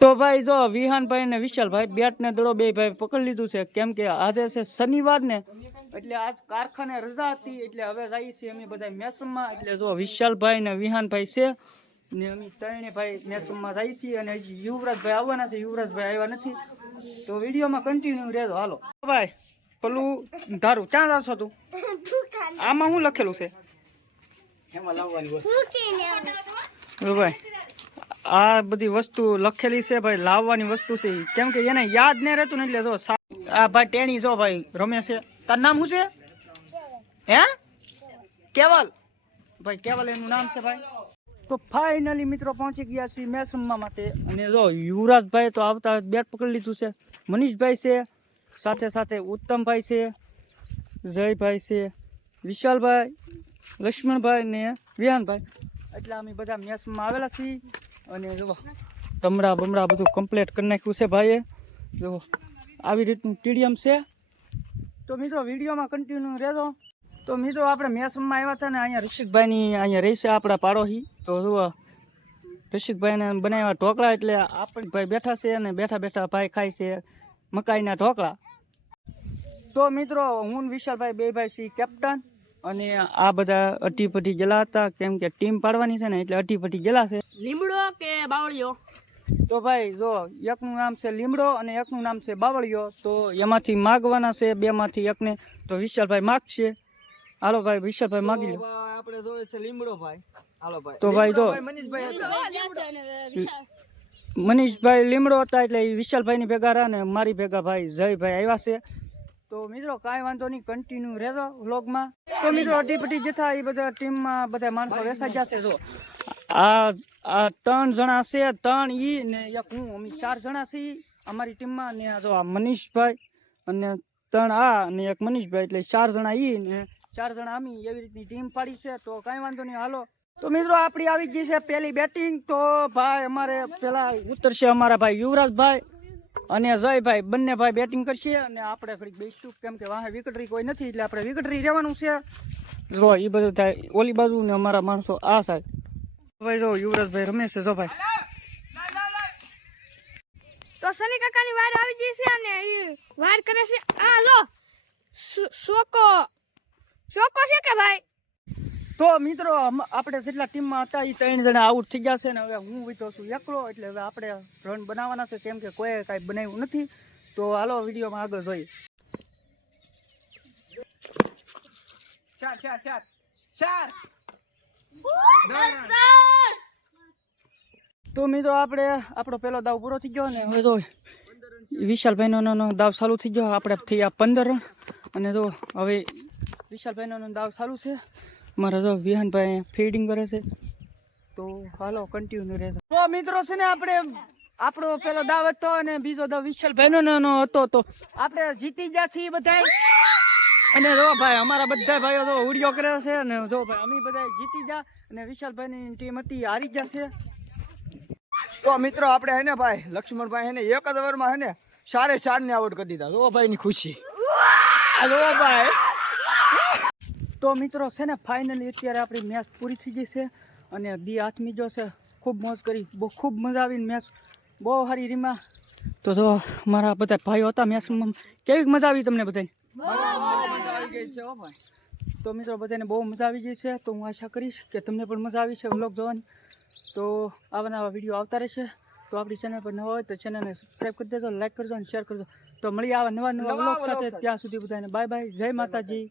તો ભાઈ જો વિહાનભાઈ ને વિશાલભાઈ બેટ ને દડો બે ભાઈ પકડી લીધું છે. કેમ કે આજે છે શનિવાર ને એટલે આજ કારખાને રજા હતી એટલે હવે જઈએ છીએ અમે બધા મેસમમાં એટલે જો વિશાલભાઈ ને વિહાનભાઈ છે ને અમે ત્રણે ભાઈ મેસમમાં જઈએ છીએ અને હજી યુવરાજભાઈ આવવાના છે યુવરાજભાઈ આવ્યા નથી. તો વિડીયોમાં કન્ટિન્યુ રહેજો. હાલો. ભાઈ પેલું ધારું ક્યાં જાશો તું? આમાં શું લખેલું છે? ભાઈ આ બધી વસ્તુ લખેલી છે ભાઈ, લાવવાની વસ્તુ છે. કેમ કે એને યાદ નહીં રહેતું ને એટલે જો આ ભાઈ ટેણી જો ભાઈ, રમે છે. તાર નામ શું છે? હે? કેવલ? ભાઈ, કેવલ એનું નામ છે ભાઈ? તો ફાઇનલી મિત્રો પહોંચી ગયા છીએ રમવા માટે. અને જો યુવરાજભાઈ તો આવતા બેટ પકડી લીધું છે. મનીષભાઈ છે, સાથે સાથે ઉત્તમભાઈ છે, જયભાઈ છે, વિશાલભાઈ, લક્ષ્મણભાઈ ને વિહાનભાઈ. એટલે અમે બધા મેચમાં આવેલા છીએ. અને જુઓ તમરા બમરા બધું કમ્પ્લીટ કરી નાખ્યું છે ભાઈએ. જુઓ આવી રીતનું સ્ટેડિયમ છે. તો મિત્રો, વિડીયોમાં કન્ટિન્યુ રહેજો. તો મિત્રો, આપણે મેચમાં આવ્યા હતા ને અહીંયા ઋષિકભાઈની અહીંયા રહેશે આપણા પાડોશી. તો જુઓ, ઋષિકભાઈને બનાવ્યા ઢોકળા એટલે આપણે ભાઈ બેઠા છે અને બેઠા બેઠા ભાઈ ખાય છે મકાઈના ઢોકળા. તો મિત્રો, હું વિશાલભાઈ, બે ભાઈ છીએ કેપ્ટન અને આ બધા અટીપટી જલાતા કેમ કે ટીમ પાડવાની છે ને એટલે અટીપટી જલાશે. લીમડો કે બાવળિયો? તો ભાઈ જો એકનું નામ છે લીમડો અને એકનું નામ છે બાવળિયો. તો એમાંથી માગવાના છે બેમાંથી એકને. તો વિશાલભાઈ માગશે. હાલો ભાઈ વિશાલભાઈ માગી લો. આપણે જોઈએ છે લીમડો ભાઈ. હાલો ભાઈ. તો ભાઈ જો. મનીષભાઈ મનીષભાઈ લીમડો હતા એટલે વિશાલભાઈ ની ભેગા રહ્યા ને મારી ભેગા ભાઈ જયભાઈ આવ્યા છે. તો મિત્રો કાંઈ વાંધો નહીં કન્ટિન્યુ રહેજો વ્લોગમાં તો મિત્રો અઢી જતા એ બધા ટીમમાં બધા માણસો વેસાઈ જશે, જો. આ આ ત્રણ જણા છે, ત્રણ ઈ ને એક હું, અમે ચાર જણા છીએ અમારી ટીમમાં ને આ જો આ મનીષભાઈ અને ત્રણ આ અને એક મનીષભાઈ, એટલે ચાર જણા ઈ ને ચાર જણા અમે એવી રીતની ટીમ પાડી છે, તો કાંઈ વાંધો નહીં, હાલો. તો મિત્રો આપણી આવી ગઈ છે પહેલી બેટિંગ તો ભાઈ અમારે પેલા ઉતરશે અમારા ભાઈ યુવરાજભાઈ. અને જયભાઈ બંને ભાઈ બેટિંગ કરશે અને આપણે ફરી બેસશું. કેમ કે વાહે વિકેટરી કોઈ નથી, એટલે આપણે વિકેટરી રહેવાનું છે. જો એ બધું થાય, ઓલી બાજુ ને અમારા માણસો આ સાહેબ ભાઈ જો યુવરાજભાઈ રમે છે, જો ભાઈ. તો સની કાકાની વાર આવી ગઈ છે અને એ વાર કરે છે. આ જો શોકો. સોકો છે કે ભાઈ? તો મિત્રો આપણે જેટલા ટીમમાં હતા એ ત્રણ જણા આઉટ થઈ ગયા છે ને હવે હું વિતો છું એકલો એટલે હવે આપણે રન બનાવવાના છે. કેમ કે કોઈ કાંઈ બનાવ્યું નથી. તો હાલો વિડીયોમાં આગળ જોઈએ. ચાર ચાર ચાર. ચાર. તો મિત્રો આપણે આપણો પહેલો દાવ પૂરો થઈ ગયો ને હવે જો વિશાલભાઈનો નો- નો દાવ ચાલુ થઈ ગયો. આપણે થયા પંદર રન. અને જો હવે વિશાલભાઈનો નો દાવ ચાલુ છે. મારા તો વિહાનભાઈ ફીડિંગ કરે છે. તો હાલો કન્ટિન્યુ રહેશે. તો મિત્રો છે ને આપણે, આપણો પેલો દાવ હતો અને બીજો દાવ વિશાલભાઈનો નો હતો તો આપણે જીતી ગયા છીએ બધા અને જો ભાઈ, અમારા બધા ભાઈઓ તો ઉડિયો કરે છે અને જો ભાઈ, અમે બધા જીતી ગયા અને વિશાલભાઈની ટીમ હતી, હારી ગયા છે. તો મિત્રો, આપણે હે ને ભાઈ, લક્ષ્મણભાઈ હે ને એક જ ઓવરમાં હે ને, સારે ચાર ને આઉટ કરી દીધા. જો ભાઈ ની ખુશી. જો ભાઈ. તો મિત્રો છે ને ફાઇનલી અત્યારે આપણી મેચ પૂરી થઈ ગઈ છે અને દી હાથમી જો છે ખૂબ મોજ કરી બહુ ખૂબ મજા આવીને મેચ બહુ સારી રીમાં તો જો મારા બધા ભાઈઓ હતા મેચમાં કેવી મજા આવી તમને બધાને? મજા આવી ગઈ છે તો મિત્રો બધાને બહુ મજા આવી ગઈ છે તો હું આશા કરીશ કે તમને પણ મજા આવી છે વ્લોગ જોવાની. તો આવા નવા વીડિયો આવતા રહેશે. તો આપણી ચેનલ પર ન હોય તો ચેનલને સબસ્ક્રાઈબ કરી દેજો લાઈક કરજો અને શેર કરજો. તો મળીએ આવા નવા નવા વ્લોગ સાથે. ત્યાં સુધી બધાને બાય બાય જય માતાજી.